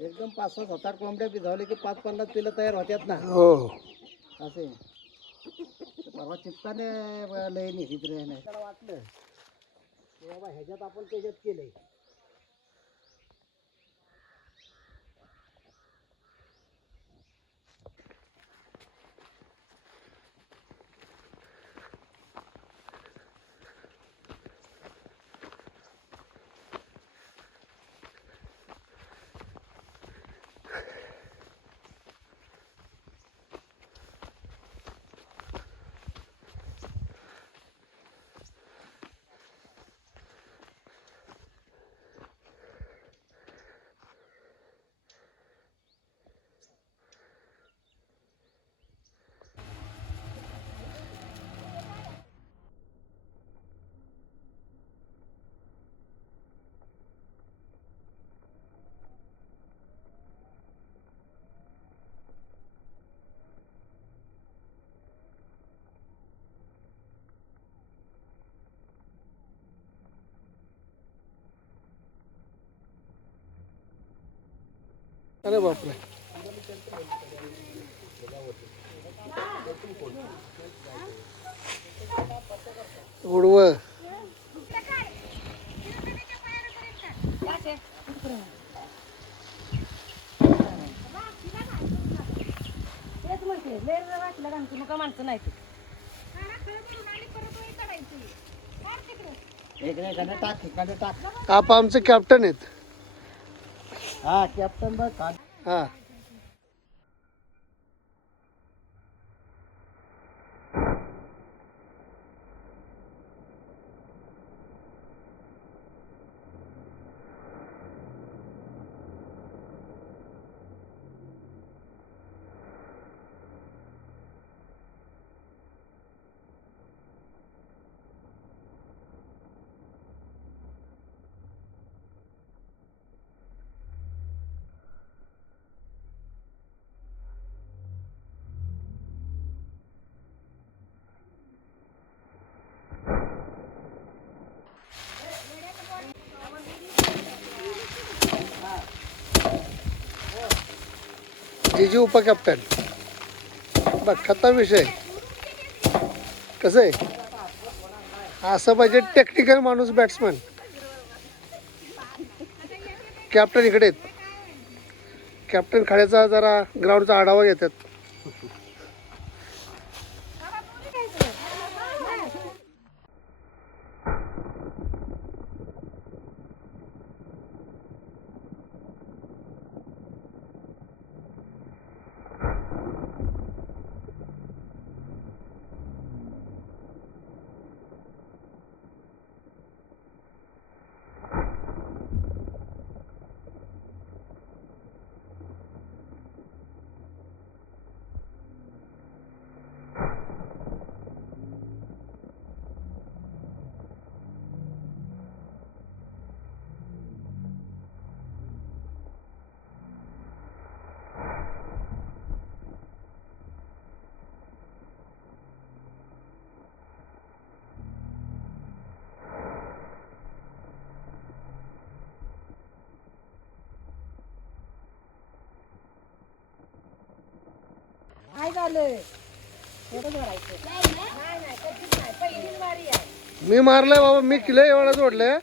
एकदम 5-6 7-8 कोंबड्या भिजवले की 5-50 पिलं तयार होत्यात ना. हो असे परवा चिप्पाने लय निघित रे नाही त्याला वाटलं की बाबा ह्याच्यात आपण त्याच्यात केलंय. अरे बापरे उडव माणसं नाही इकडे टाक इकडे टाक. आप आमचे कॅप्टन आहेत. हा कॅप्टन बघ हा जीजू उपकॅप्टन बघ खतम विषय कसं आहे असं पाहिजे टेक्निकल माणूस बॅट्समन. कॅप्टन इकडे आहेत. कॅप्टन खाड्याचा जरा ग्राउंडचा आढावा घेतात. काय झालं थोडं भरायचं नाही नाही कधीच नाही पहिलीच वारी आहे. मी मारलंय बाबा मी किलो एवढा जोडलंय.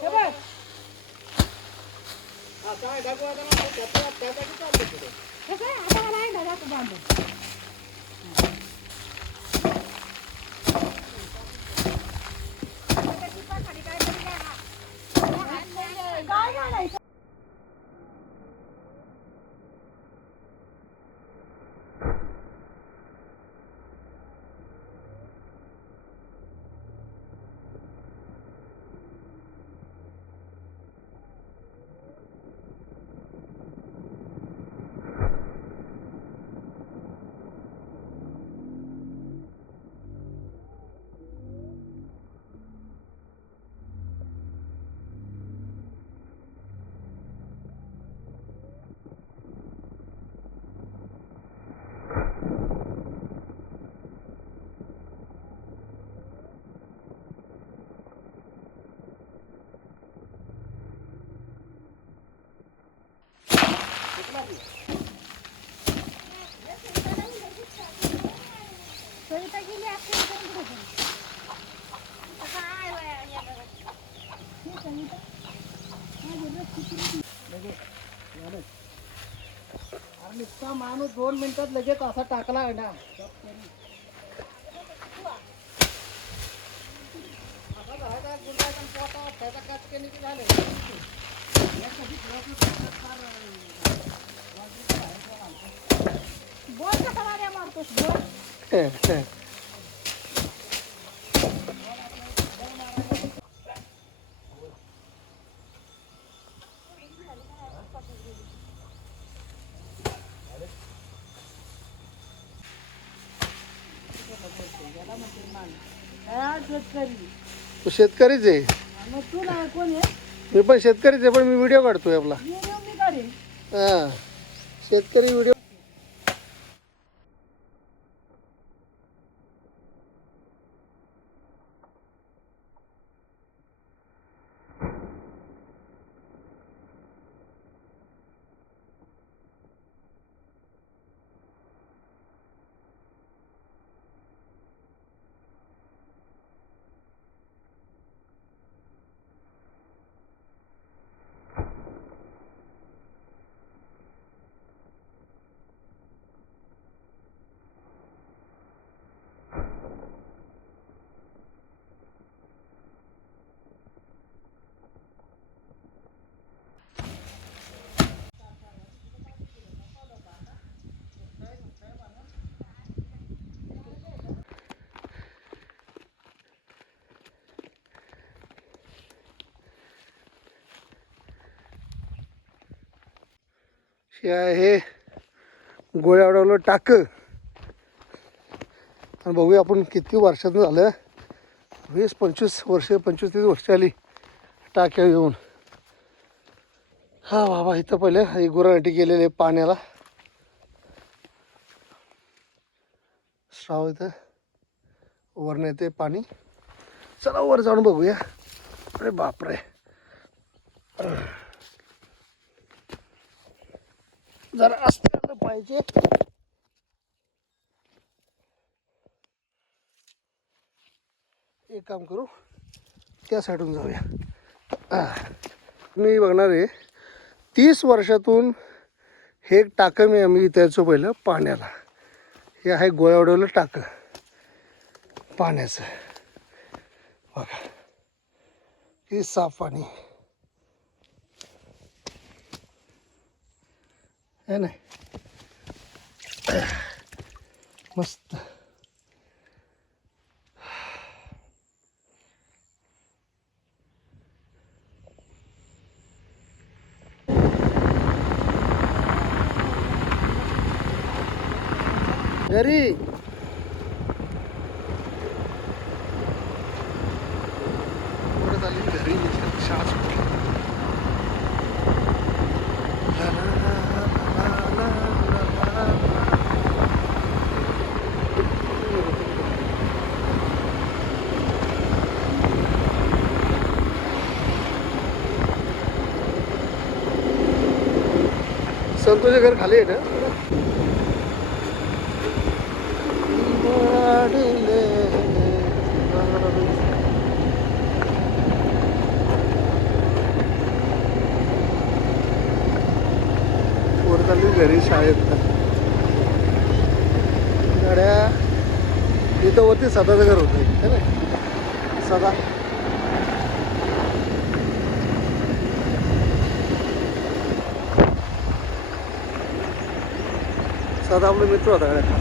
हे बघ. कसं आहे, आता मला आहे ना जातो बांधून. काय घालायचं? सविता गेली आपल्या इकडून कुठं गेली? काय बाया, या बघा. हे सविता? माझी रस किती लगेच झालं. अरे नुसता माणूस 2 मिनिटात लगेच असा टाकला आहे ना असा धरायचा गुंडायचा आणि पोटात त्याचा काच केली की झाले बोल कसा मार्या मारतोस बोल. काय शेतकरी तू शेतकरीच आहे. मग तू ना कोण आहे? मी पण शेतकरीच आहे, पण मी व्हिडिओ काढतोय आपला. व्हिडिओ मी काढेन. हा, शेतकरी व्हिडिओ. हे आहे गोळ्यावडावलं टाक. आणि बघूया आपण किती वर्षातून झालं. 20-25 वर्ष, 25-30 वर्ष आली टाक्या येऊन. हा बाबा, इथं पहिले एक गुरांटी गेलेले पाण्याला. श्राव इथं वरनं येते पाणी. चला वर जाऊन बघूया. अरे बापरे, जरा असं पाहिजे. एक काम करू, त्या साईडून जाऊया. मी बघणार आहे 30 वर्षातून हे टाकं मी इथं यायचो पहिलं पाण्याला. हे आहे गोळ्यावडवलं टाकं पाण्याचं. बघा हे साफ पाणी आहे ना, मस्त. घरी परत आली घरी. शाळा सुटली. संतोषे घर खाली आहे ना. वर चालली घरी शाळेत. गाड्या इथं वरती सदाचं घर होतं है ना. सदा सदा आपला मित्र होता गाड्या.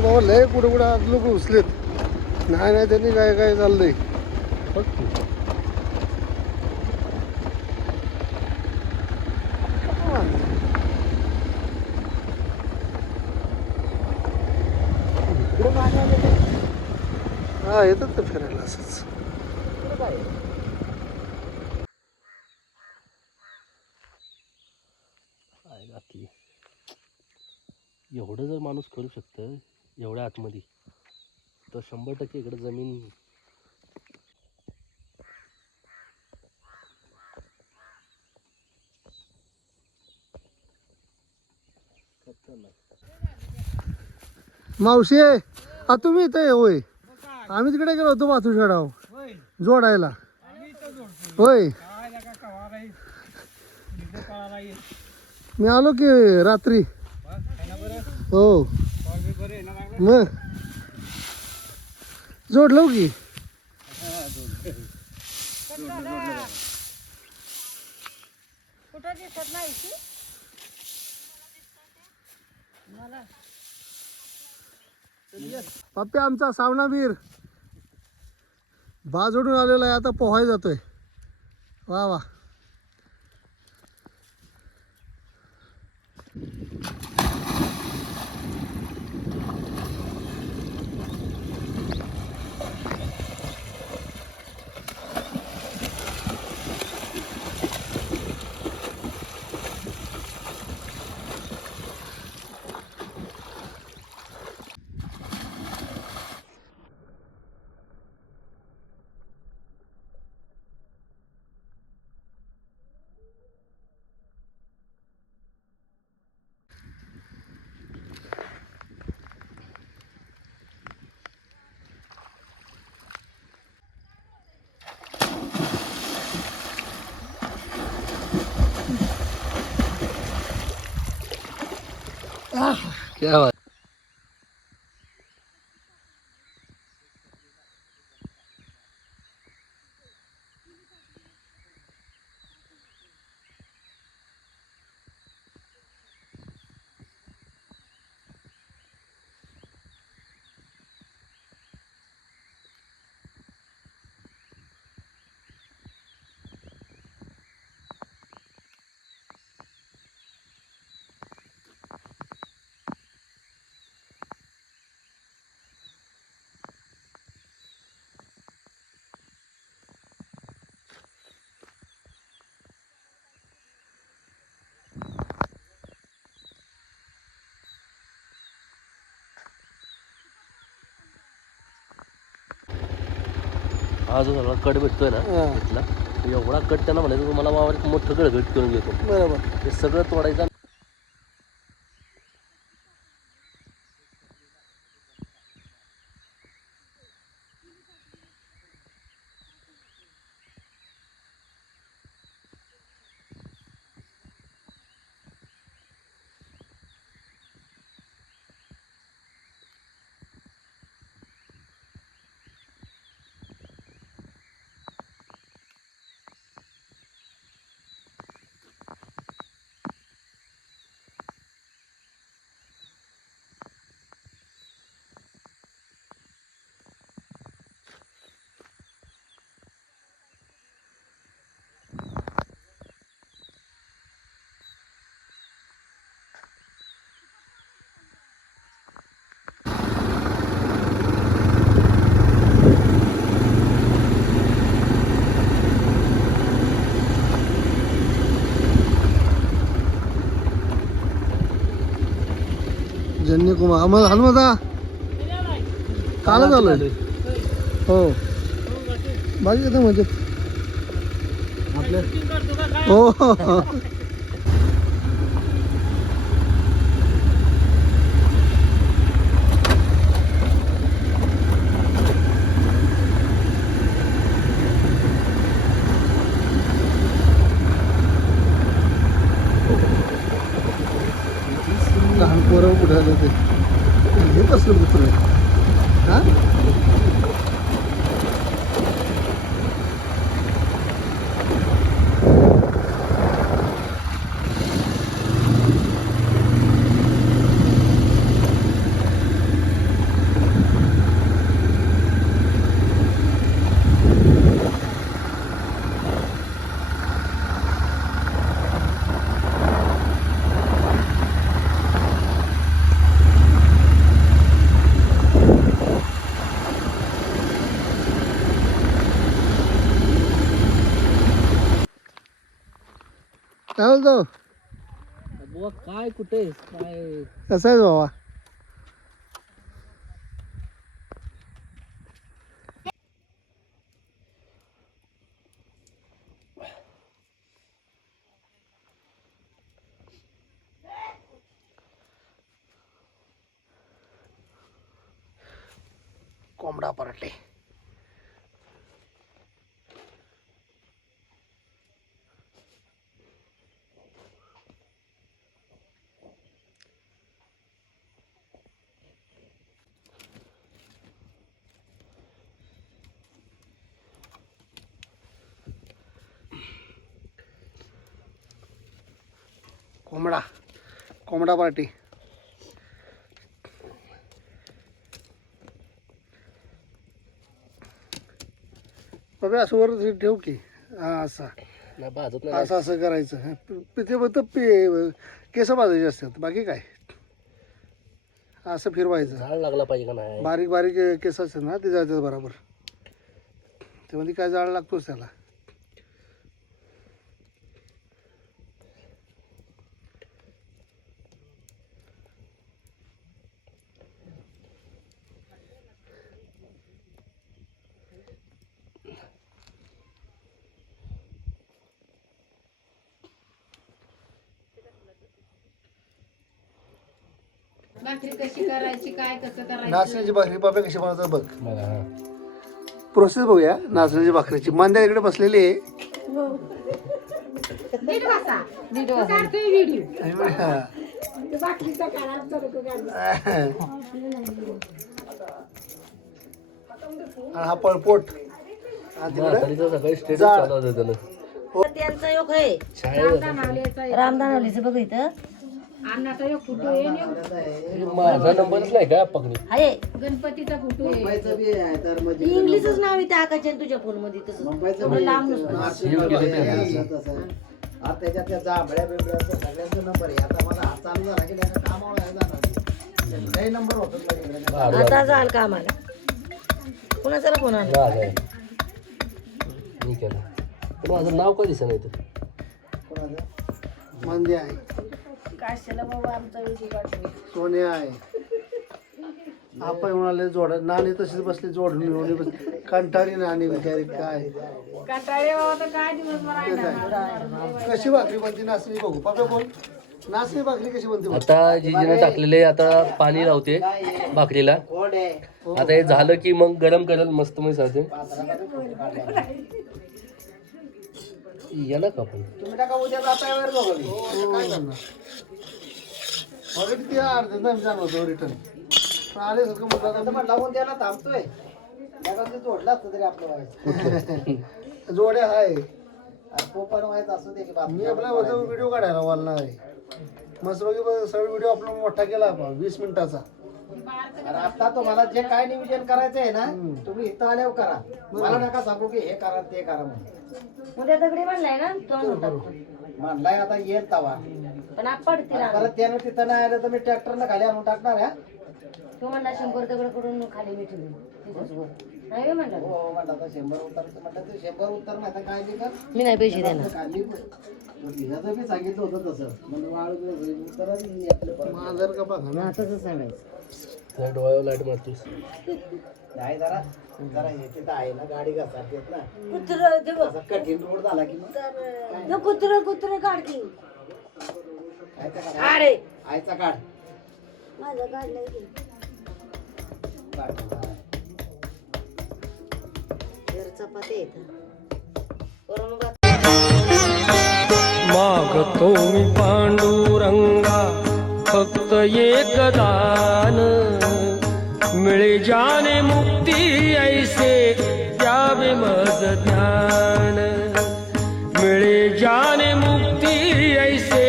म्हणलं बाबा लय कुठं कुठं आज लोक उचलेत. नाही नाही त्यांनी काय काय चाललंय फक्त इकडे पाणी आलं ते. हा येतात तर फिरायला असंच. इकडे काय आहे? आहे नक्की. एवढं जर माणूस करू शकतं एवढ्या आतमध्ये तर 100% इकडे जमीन मावशी हा तुम्ही इथं आहे होय. आम्ही तिकडे गेलो होतो माथुरशाडाव जोडायला होय. मी आलो की रात्री हो मग जोडलो की कुठं दिसत नाही की मला पप्पी आमचा सावनावीर बाजोडून आलेला आहे. आता पोहाय जातोय. वा वा क्या बात. हा जो सगळा कट भेटतोय ना हा. इथला एवढा कट त्यांना म्हणायचं तुम्हाला वावर मोठं गळगट करून घेतो. बरोबर. हे सगळं तोडायचं. जन्यकुमार आम्हाला हनुमता कालच आलोय. हो बाकी कसं म्हणजे आपल्या हो हो. लहान पोरं कुठे आलं ते घेत असलं मित्र हा. काय बोलतो बुवा काय कुठे काय कसा आहे बाबा? कोंबडा पराठे. कोंबडा कोंबडा पार्टी. बाबा असं वर ठेव की. हा असा नाही भाजत असं असं करायचं. ते फक्त केस भाजायचे असतात, बाकी काय. असं फिरवायचं. झाड लागला पाहिजे का नाही. बारीक बारीक केस असतात ना, ते जातात बरोबर. त्यामध्ये काय जाळ लागतोच त्याला. भाकरी कशी करायची, काय कसं करायचं. नाचण्याची भाकरी बाबा कशी बनवतात बघ. बघा, हा. प्रोसेस बघूया नाचण्याची भाकरीची. मांद्या इकडे बसलेली आहे. नीट बसा. नीट बसा. काढतोय व्हिडिओ. हा. भाकरीचा काढा. आणि हा पळपोट. हा तिकडे म्हातारीचं सकाळी स्टेटस झाड. चालू होतं त्यानं. त्यांचा योग आहे शाळेत रामदानवलीचं बघ इथं अन्नाचा एक फोटो आहे आणि माझा नंबरच नाही का पकडली. आहे. गणपतीचा फोटो आहे. मुंबईचं बी आहे तर म्हणजे इंग्लिशच नाव आहे त्या आकाच्या आणि तुझ्या फोन मध्ये तसं मुंबईचं एवढं बी लांब आहे. नसतं. नाशिक येऊन गेलं ते आहे, आता. तसं. आता त्याच्यात त्या जांभळ्या बिंबळ्याचा सगळ्यांचा नंबर आहे. आता माझा हात चालू झाला की त्याचा कामावर आहे जाणार. काही नंबर होतो माझ्याकडे. आता जाल का आम्हाला कुणाचा फोन आला माझा आहे. मी केलं पण माझं नाव का दिसत नाही तर. कोणाचं? मंदी आहे, काशाला बाबा आमचा विषय काढतो. सोने आहे. आपण म्हणाले जोड नाणी तशीच बसली जोडून मिळवली बसली. कंटाळी नाणी बिचारी काय. कंटाळे बाबा तर काय दिवसभर आहे ते काय. कशी भाकरी बनते नाचणी बघू. पापा बोल. नाचणी भाकरी कशी बनते बघ. आता जिजीने टाकलेले आता पाणी लावते भाकरीला. कोड आहे. आता हे झालं की मग गरम करेल मस्त मी सांगते. याला का आपण तुम्ही टाका उद्या जाताय वर बघा मी. काय करणार. ऑलरेडी ते अर्ध्या टाइम जाणार होतो रिटर्न. आले सगळं म्हटलं आता म्हटलं उद्याला थांबतोय. त्याला ते जोडलं असतं तरी आपलं व्हायचं. जोड्या आहे. पोपण व्हायचं असू दे की बाप. मी आपला व्हिडिओ काढायला वाला आहे. मस्त बघी सगळं व्हिडिओ आपला मोठा केला आपण 20 मिनिटाचा. अरे आता तुम्हाला जे काय नियोजन करायचं आहे ना तुम्ही इथं आल्यावर करा. मला नका सांगू की हे करा ते करा म्हणून. उद्या दगडी बांधलाय ना तो म्हणलाय आता येईल तवा. पण आप पडतील परत त्यानं तिथं नाही आलं तर मी ट्रॅक्टरला खाली आणून टाकणार आहे. तो म्हणला 100 दगड कडून खाली मी ठेवली नाही म्हणला. हो म्हणलं आता 100 उतरायचं म्हटलं तर 100 उतर नाही तर काय बी कर. मी नाही पैसे देणार. काय बी ह्याचं मी सांगितलं होतं तसं म्हणजे वाळू उतरच आपलं परत. माझर का बघा ना. तसं सांगायचं. त्या डोळ्यावर लाईट मारतोस. नाही जरा जरा हे तिथं आहे ना गाडी घसारतेत ना. कुत्र ते बघ. असा कठीण रोड झाला की मग तो कुत्र काढतील. आयचा काढ. अरे आयचा काढ. माझं काढलंय की. काढ. जर चपाती येतं औरंगाबाद मागतो मी पांडुरंगा फक्त एक दान, मिळे जाने मुक्ती ऐसे द्यावे मज ज्ञान, मिळे जाने मुक्ती ऐसे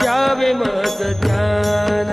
द्यावे मज ज्ञान.